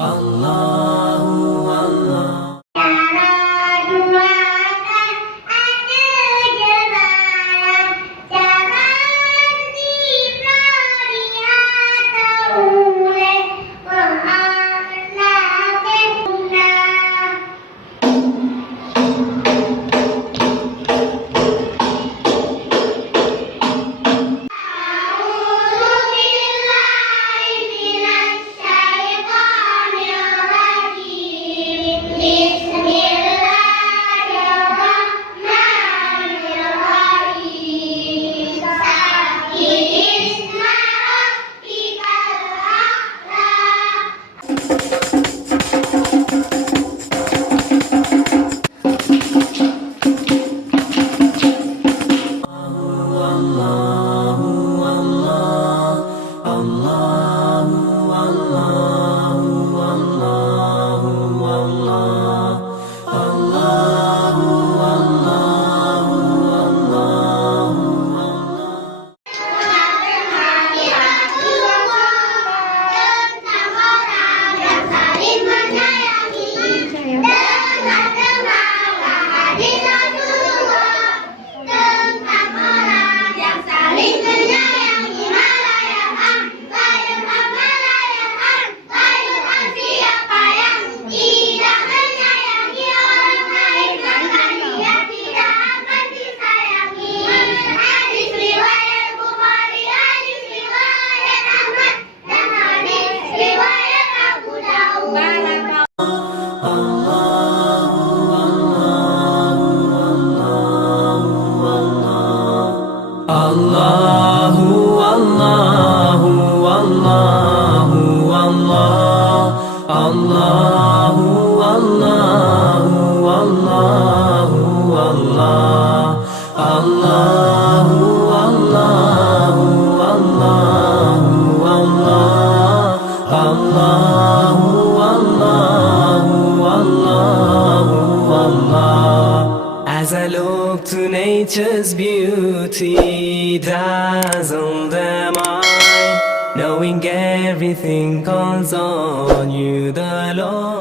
Allahu Allah. Cara duakan ada jemaah, jangan dipelihara oleh mengalah kepunah. Allahu Allahu Allahu Allah. Allahu Allahu Allahu Allah. Allahu Allahu Allahu Allah. Allahu Allahu Allahu Allah. As I look to nature's beauty, dazzled am I, knowing everything calls on you, the Lord.